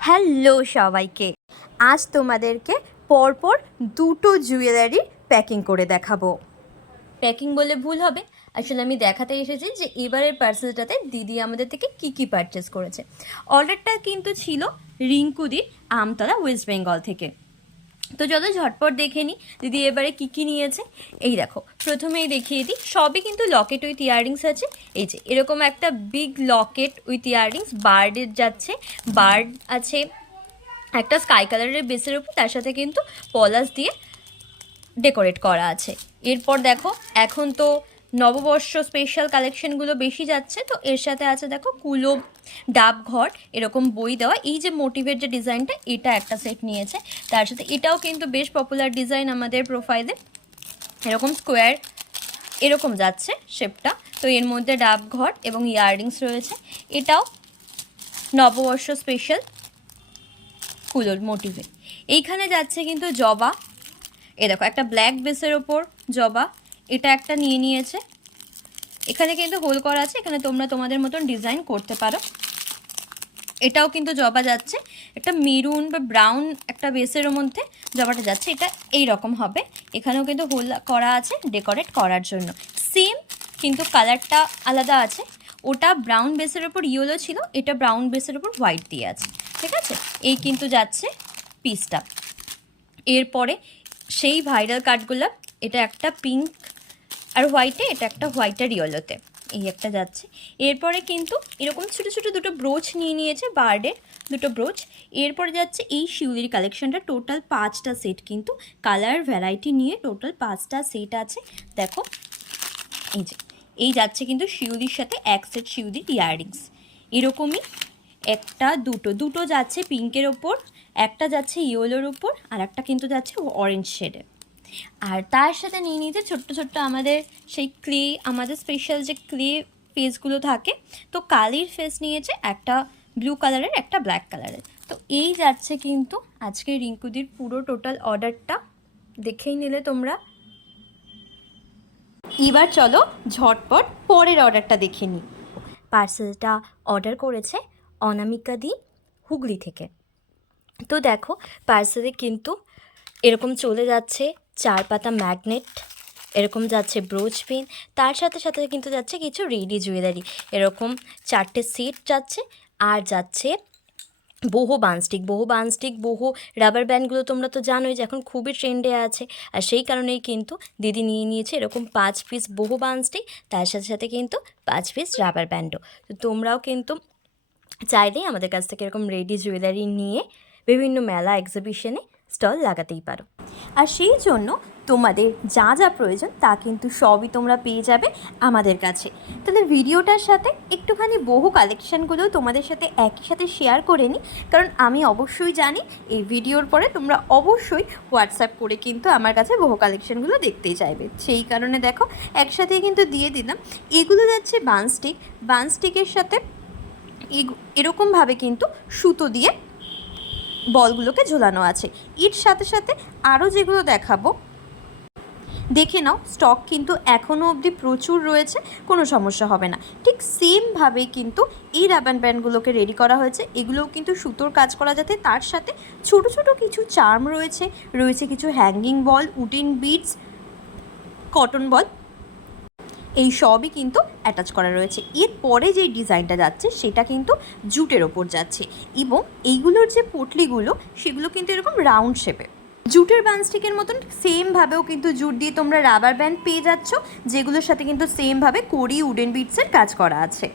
Hello সবাইকে, আজ তোমাদেরকে পরপর দুটো জুয়েলারি প্যাকিং করে দেখাবো। প্যাকিং বলে ভুল হবে, আসলে আমি দেখাতে এসেছি যে এবারের পার্সেলটাতে দিদি আমাদের থেকে কি কি পারচেস করেছে। অর্ডারটা কিন্তু ছিল রিঙ্কুদির আমতলা ওয়েস্ট বেঙ্গল থেকে। তো চলো ঝটপট দেখে নিই দিদি এবারে কী কী নিয়েছে। এই দেখো, প্রথমেই দেখিয়ে দিই, সবই কিন্তু লকেট উইথ ইয়াররিংস আছে। এই যে এরকম একটা বিগ লকেট উইথ ইয়াররিংস, বার্ডের যাচ্ছে, বার্ড আছে একটা স্কাই কালারের বেসের উপর, তার সাথে কিন্তু পলাশ দিয়ে ডেকোরেট করা আছে। এরপর দেখো, এখন তো নববর্ষ স্পেশাল কালেকশনগুলো বেশি যাচ্ছে, তো এর সাথে আছে দেখো কুলো, ডাব ঘর, এরকম বই দেওয়া। এই যে মোটিভের যে ডিজাইনটা, এটা একটা সেট নিয়েছে। তার সাথে এটাও কিন্তু বেশ পপুলার ডিজাইন আমাদের প্রোফাইলে, এরকম স্কোয়ার এরকম যাচ্ছে শেপটা। তো এর মধ্যে ডাব ঘর এবং ইয়াররিংস রয়েছে। এটাও নববর্ষ স্পেশাল কুলোর মোটিভে। এইখানে যাচ্ছে কিন্তু জবা, এ দেখো একটা ব্ল্যাক বেসের ওপর জবা, এটা একটা নিয়ে নিয়েছে। এখানে কিন্তু হোল করা আছে, এখানে তোমরা তোমাদের মতন ডিজাইন করতে পারো। এটাও কিন্তু জবা যাচ্ছে, একটা মেরুন বা ব্রাউন একটা বেসের মধ্যে জবাটা যাচ্ছে। এটা এই রকম হবে, এখানেও কিন্তু হোল করা আছে ডেকোরেট করার জন্য। সেম কিন্তু কালারটা আলাদা আছে, ওটা ব্রাউন বেসের ওপর ইয়েলো ছিল, এটা ব্রাউন বেসের ওপর হোয়াইট দিয়ে আছে, ঠিক আছে। এই কিন্তু যাচ্ছে পিসটা। এরপরে সেই ভাইরাল কাঠগোলাপ, এটা একটা পিঙ্ক আর হোয়াইটে, এটা একটা হোয়াইট আর ইয়েলোতে, এই একটা যাচ্ছে। এরপরে কিন্তু এরকম ছোটো ছোটো দুটো ব্রোচ নিয়ে নিয়েছে, বার্ডের দুটো ব্রোচ। এরপরে যাচ্ছে এই শিউলির কালেকশনটা, টোটাল 5টা সেট কিন্তু কালার ভ্যারাইটি নিয়ে টোটাল 5টা সেট আছে। দেখো এই যে এই যাচ্ছে কিন্তু শিউলির সাথে এক সেট শিউলির ইয়াররিংস, এরকমই একটা দুটো যাচ্ছে পিঙ্কের ওপর, একটা যাচ্ছে ইয়েলোর উপর, আর একটা কিন্তু যাচ্ছে অরেঞ্জ শেডে। আর তার সাথে নিয়ে নিয়েছে ছোট্ট ছোট্ট আমাদের সেই ক্লে, আমাদের স্পেশাল যে ক্লে ফেসগুলো থাকে, তো কালির ফেস নিয়েছে, একটা ব্লু কালারের, একটা ব্ল্যাক কালারের। তো এই যাচ্ছে কিন্তু আজকে রিঙ্কুদির পুরো টোটাল অর্ডারটা, দেখেই নিলে তোমরা। এবার চলো ঝটপট পরের অর্ডারটা দেখে নিই। পার্সেলটা অর্ডার করেছে অনামিকা দি হুগলি থেকে। তো দেখো পার্সেলে কিন্তু এরকম চলে যাচ্ছে 4 পাতা ম্যাগনেট, এরকম যাচ্ছে ব্রোচ পিন, তার সাথে সাথে কিন্তু যাচ্ছে কিছু রেডি জুয়েলারি, এরকম 4টে সেট যাচ্ছে। আর যাচ্ছে বহু বানস্টিক, বহু রাবার ব্যান্ডগুলো তোমরা তো জানোই যে এখন খুবই ট্রেন্ডে আছে, আর সেই কারণেই কিন্তু দিদি নিয়ে নিয়েছে এরকম 5 পিস বহু বানস্টিক, তার সাথে সাথে কিন্তু 5 পিস রাবার ব্যান্ডও। তো তোমরাও কিন্তু চাইলেই আমাদের কাছ থেকে এরকম রেডি জুয়েলারি নিয়ে বিভিন্ন মেলা এক্সিবিশনে স্টল লাগাতেই পারো। আর সেই জন্য তোমাদের যা যা প্রয়োজন তা কিন্তু সবই তোমরা পেয়ে যাবে আমাদের কাছে। তাহলে ভিডিওটার সাথে একটুখানি বহু কালেকশানগুলো তোমাদের সাথে একই সাথে শেয়ার করে নিই, কারণ আমি অবশ্যই জানি এই ভিডিওর পরে তোমরা অবশ্যই হোয়াটসঅ্যাপ করে কিন্তু আমার কাছে বহু কালেকশানগুলো দেখতেই চাইবে। সেই কারণে দেখো একসাথেই কিন্তু দিয়ে দিলাম। এগুলো যাচ্ছে বানস্টিকের সাথে এরকমভাবে কিন্তু সুতো দিয়ে বলগুলোকে ঝোলানো আছে। এর সাথে সাথে আরও যেগুলো দেখাবো দেখে নাও, স্টক কিন্তু এখনও অবধি প্রচুর রয়েছে, কোনো সমস্যা হবে না। ঠিক সেমভাবেই কিন্তু এই রাবার ব্যান্ডগুলোকে রেডি করা হয়েছে, এগুলোও কিন্তু সুতোর কাজ করা, যাতে তার সাথে ছোট ছোট কিছু চার্ম রয়েছে কিছু হ্যাঙ্গিং বল, উডেন বিডস, কটন বল, এই সবই কিন্তু অ্যাটাচ করা রয়েছে। এরপরে যে ডিজাইনটা যাচ্ছে সেটা কিন্তু জুটের ওপর যাচ্ছে, এবং এইগুলোর যে পটলিগুলো সেগুলো কিন্তু এরকম রাউন্ড শেপে, জুটের বানস্টিকের মতন সেমভাবেও কিন্তু জুট দিয়ে তোমরা রাবার ব্যান্ড পেয়ে যাচ্ছ, যেগুলোর সাথে কিন্তু সেমভাবে কড়ি উডেন বিটসের কাজ করা আছে।